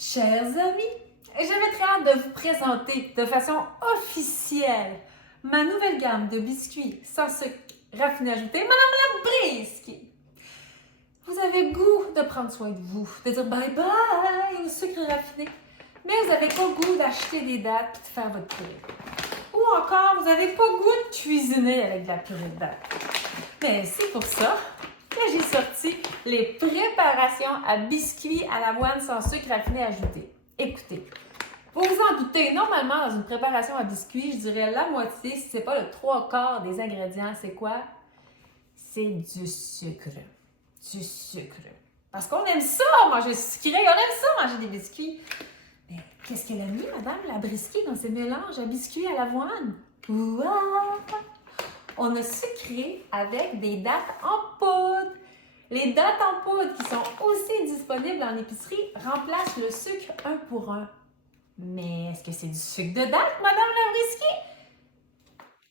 Chers amis, j'avais très hâte de vous présenter de façon officielle ma nouvelle gamme de biscuits sans sucre raffiné ajouté, Madame la Brisky. Vous avez le goût de prendre soin de vous, de dire bye bye au sucre raffiné, mais vous n'avez pas le goût d'acheter des dattes et de faire votre purée. Ou encore, vous n'avez pas le goût de cuisiner avec de la purée de dattes. Mais c'est pour ça que j'ai sorti les préparations à biscuits à l'avoine sans sucre raffiné ajouté. Écoutez, pour vous en douter, normalement, dans une préparation à biscuits, je dirais la moitié, si ce n'est pas le 3/4 des ingrédients, c'est quoi? C'est du sucre. Du sucre. Parce qu'on aime ça, manger sucré, on aime ça, manger des biscuits. Mais qu'est-ce qu'elle a mis, Madame la Brisky, dans ces mélanges à biscuits à l'avoine? Ouah! On a sucré avec des dattes en poudre. Les dattes en poudre qui sont aussi disponibles en épicerie remplacent le sucre 1 pour 1. Mais est-ce que c'est du sucre de date, Madame la Brisky?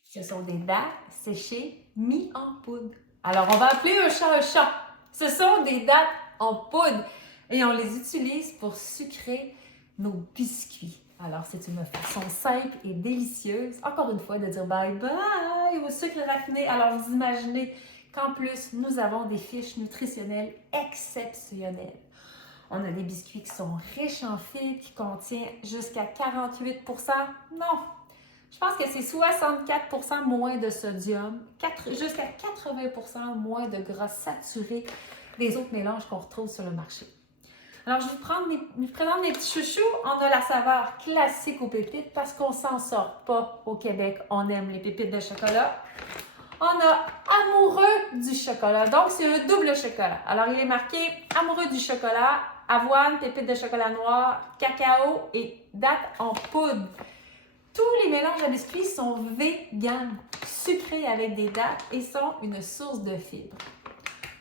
Ce sont des dattes séchées mis en poudre. Alors, on va appeler un chat un chat. Ce sont des dattes en poudre et on les utilise pour sucrer nos biscuits. Alors, c'est une façon simple et délicieuse, encore une fois, de dire bye bye au sucre raffiné. Alors, vous imaginez qu'en plus, nous avons des fiches nutritionnelles exceptionnelles. On a des biscuits qui sont riches en fibres, qui contiennent jusqu'à 48 %. Non, je pense que c'est 64 % moins de sodium, jusqu'à 80 % moins de gras saturés des autres mélanges qu'on retrouve sur le marché. Alors, je vous présente mes petits chouchous. On a la saveur classique aux pépites parce qu'on ne s'en sort pas au Québec. On aime les pépites de chocolat. On a amoureux du chocolat. Donc, c'est un double chocolat. Alors, il est marqué amoureux du chocolat, avoine, pépites de chocolat noir, cacao et dattes en poudre. Tous les mélanges à biscuits sont véganes, sucrés avec des dattes et sont une source de fibres.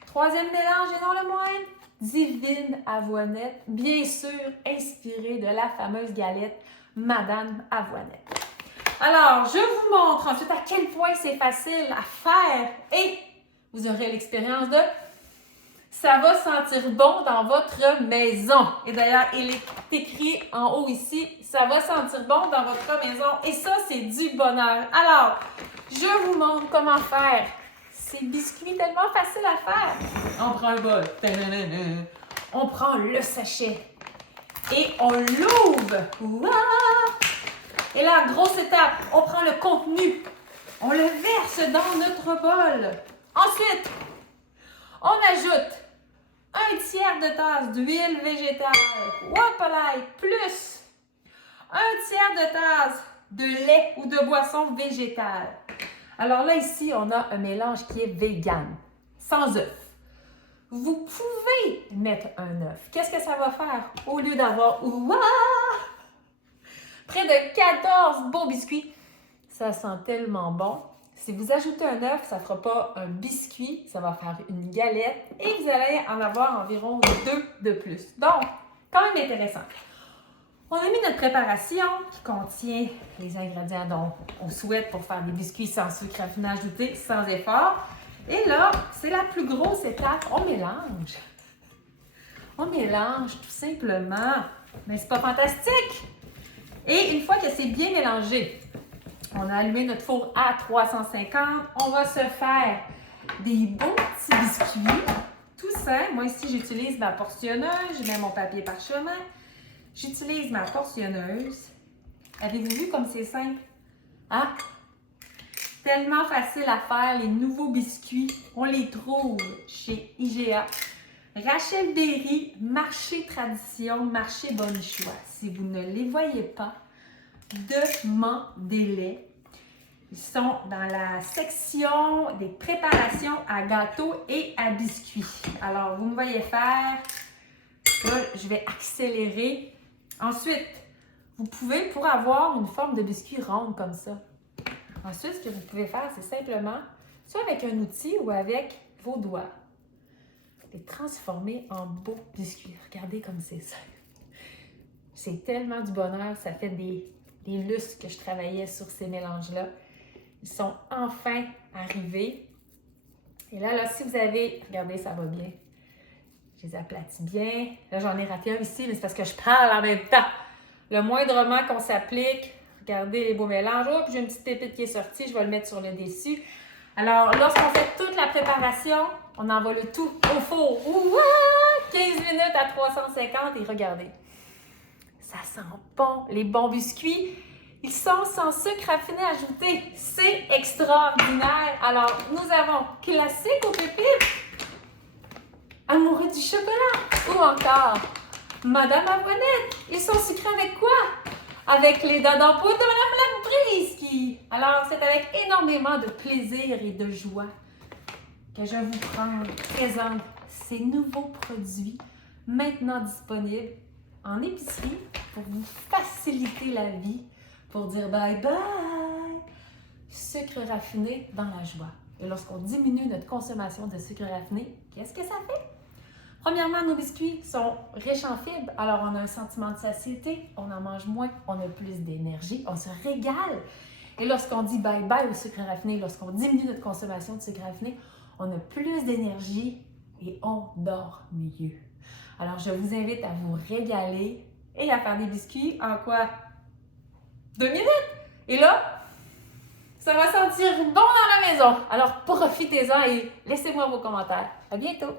Troisième mélange et non le moindre, Divine Avoinette, bien sûr inspirée de la fameuse galette Madame Avoinette. Alors, je vous montre ensuite à quel point c'est facile à faire et vous aurez l'expérience de ça va sentir bon dans votre maison. Et d'ailleurs, il est écrit en haut ici, ça va sentir bon dans votre maison. Et ça, c'est du bonheur. Alors, je vous montre comment faire ces biscuits tellement faciles à faire. On prend un bol. On prend le sachet. Et on l'ouvre. Ouah! Et là, grosse étape, on prend le contenu. On le verse dans notre bol. Ensuite, on ajoute 1/3 de tasse d'huile végétale, Wapalai, plus 1/3 de tasse de lait ou de boisson végétale. Alors là, ici, on a un mélange qui est vegan, sans œuf. Vous pouvez mettre un œuf. Qu'est-ce que ça va faire? Au lieu d'avoir près de 14 beaux biscuits, ça sent tellement bon. Si vous ajoutez un œuf, ça ne fera pas un biscuit, ça va faire une galette et vous allez en avoir environ 2 de plus. Donc, quand même intéressant. On a mis notre préparation qui contient les ingrédients dont on souhaite pour faire des biscuits sans sucre raffiné ajouté, sans effort. Et là, c'est la plus grosse étape, on mélange. On mélange tout simplement. Mais c'est pas fantastique! Et une fois que c'est bien mélangé, on a allumé notre four à 350. On va se faire des beaux petits biscuits, tout simple. Moi ici, j'utilise ma portionneuse. Je mets mon papier parchemin. J'utilise ma portionneuse. Avez-vous vu comme c'est simple? Hein? Tellement facile à faire. Les nouveaux biscuits, on les trouve chez IGA. Rachel Berry, Marché Tradition, Marché Bonne Choix. Si vous ne les voyez pas, demandez-les. Ils sont dans la section des préparations à gâteaux et à biscuits. Alors, vous me voyez faire. Là, je vais accélérer. Ensuite, vous pouvez, pour avoir une forme de biscuit ronde comme ça. Ensuite, ce que vous pouvez faire, c'est simplement, soit avec un outil ou avec vos doigts, les transformer en beaux biscuits. Regardez comme c'est ça. C'est tellement du bonheur. Ça fait des lustres que je travaillais sur ces mélanges-là. Ils sont enfin arrivés. Et là, si vous avez, regardez, ça va bien. Je les aplatis bien. Là, j'en ai raté un ici, mais c'est parce que je parle en même temps. Le moindrement qu'on s'applique, regardez les beaux mélanges. Oh, puis j'ai une petite pépite qui est sortie, je vais le mettre sur le dessus. Alors, lorsqu'on fait toute la préparation, on envoie le tout au four. Ouah! 15 minutes à 350 et regardez. Ça sent bon. Les bons biscuits, ils sont sans sucre raffiné ajouté. C'est extraordinaire. Alors, nous avons classique aux pépites, amoureux du chocolat ou encore Madame Avoinette. Ils sont sucrés avec quoi? Avec les dents en poudre de Madame Labrisky. Alors, c'est avec énormément de plaisir et de joie que je vous présente ces nouveaux produits maintenant disponibles en épicerie pour vous faciliter la vie, pour dire bye bye, sucre raffiné dans la joie. Et lorsqu'on diminue notre consommation de sucre raffiné, qu'est-ce que ça fait? Premièrement, nos biscuits sont riches en fibres, alors on a un sentiment de satiété, on en mange moins, on a plus d'énergie, on se régale. Et lorsqu'on dit bye-bye au sucre raffiné, lorsqu'on diminue notre consommation de sucre raffiné, on a plus d'énergie et on dort mieux. Alors, je vous invite à vous régaler et à faire des biscuits en quoi? 2 minutes! Et là, ça va sentir bon dans la maison. Alors, profitez-en et laissez-moi vos commentaires. À bientôt!